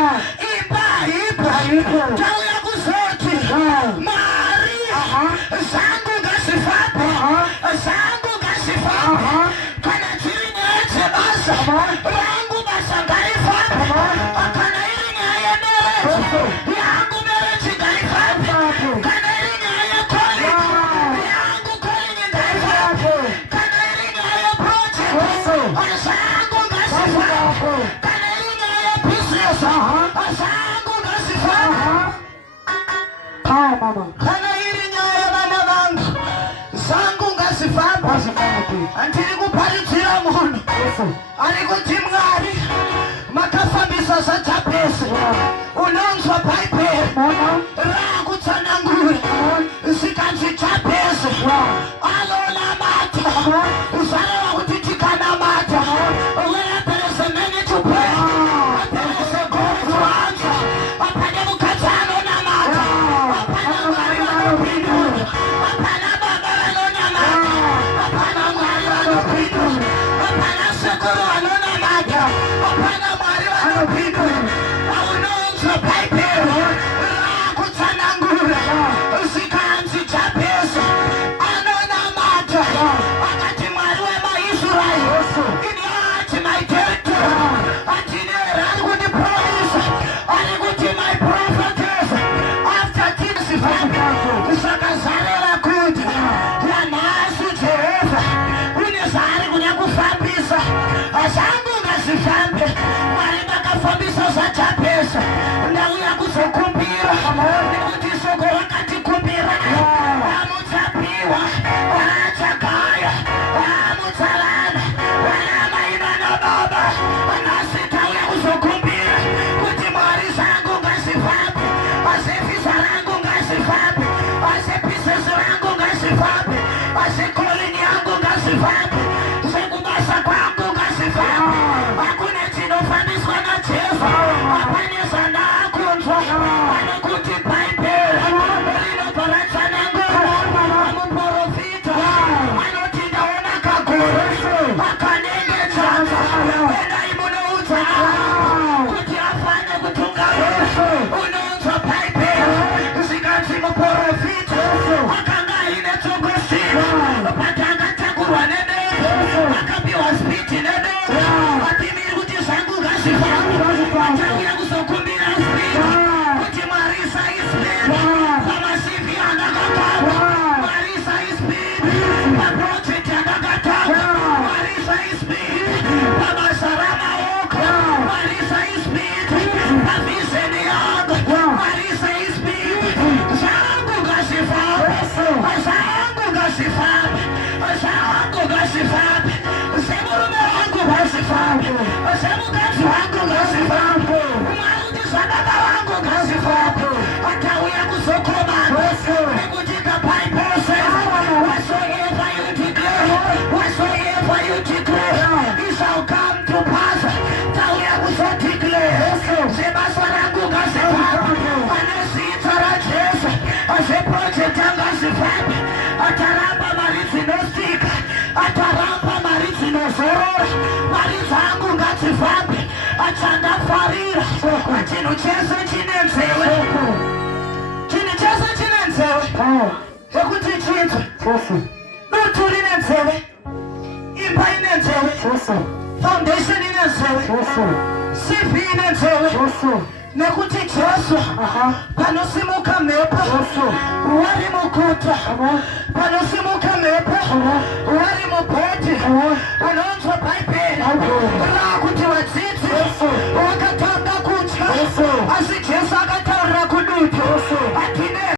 ipa tawi ya kusoti Maria zangu ngasifape zangu ngasifape kana chirinya eche basa rangu basa ngaifape kana irinya yenereche yangu mereche ngaifape kana irinya ya koli yangu koli ngaifape kana irinya ya project zangu ngasifape kana irinya ya business zangu ngasifape mama kana irinya ya mama wangu zangu ngasifape antiri kuparidzira munhu arikuti Mwari makafambisa zachapesi unonzwa bhaibheri rakutsanangura zikanzi chapesi alonamata uzareva kuti tikanamata where there is a many to pray there is a God to answer apane mukadzi anonamata apana Mwari vanopindura apana baba vanonamata apana Mwari vanopindura apana sekuru vanonamata apana Mwari vanopindura aunonzwa bhaibheri rakutsanangura zikanzi chapesi anonamata akati Mwari wemaIsraeri ini ati my territory atine ari kuti promise ari kuti my prophetess after kings saka zareva kuti yanhasi Jehovha une zvaari kunya kufambisa zvangu ngazvifambe Mwari makafambisa zvachapesa ndauya kuzokumbira nekuti shoko rakatikumbira amutsapiwa achagaya amutsalana vanamai vanababa nhasi tauya kuzokumbira kuti Mwari zvangu ngazvifambe azevhisa rangu ngazvifambe azebhisesi rangu ngazvifambe azekolini yangu ngazvifambe zvekubasa kwangu ngazvifambe hakuna chinofambiswa naJesu apane zvandakunzwa anokuti bhaibheri rinobva ratsanangura muprofita anoti ndaona kagore akanengedzana endai munoudzana kuti afane kutungamira unonzwa bhaibheri zikanzi muprofita akanga aine tsongosina patanga takurwa nedenda akapiwa spiti nedenda atimiri kuti zvangu ngazvifambe atauya kuzokumbira spiti kuti Mwari saisipiti pamasivi andakatanga Mwari saisipiti paprojekti andakatanga Mwari saisipiti pabasa ramaoko Mwari saisipiti pavhizheni yangu Mwari saisipiti zvangu ngazvifambe zvangu ngazvifambe zvangu ngazvifambe semurume wangu ngazvifambe semukadzi wangu ngazvifambe Mwari kuti zvababa vangu ngazvifambe atauya kuzokomana nekuti the Bible says whatsoever you declare it shall come to pass tauya kuzodeclare zvebasa rangu ngazvifambe anezita raJesu zveprojekti angazvifambe ataramba mari dzinosvika ataramba mari dzinozorora mari dzangu ngadzifambe achandafarira chinhu chese chine nzeve chinhu chese chine nzeve yekuti chinzwe dutu rine nzeve imba ine nzeve foundation ine nzeve CV ine nzeve nekuti Jesu panosimuka mhepo wari muguta panosimuka mhepo wari mubhodhi unonzwa bhaibheri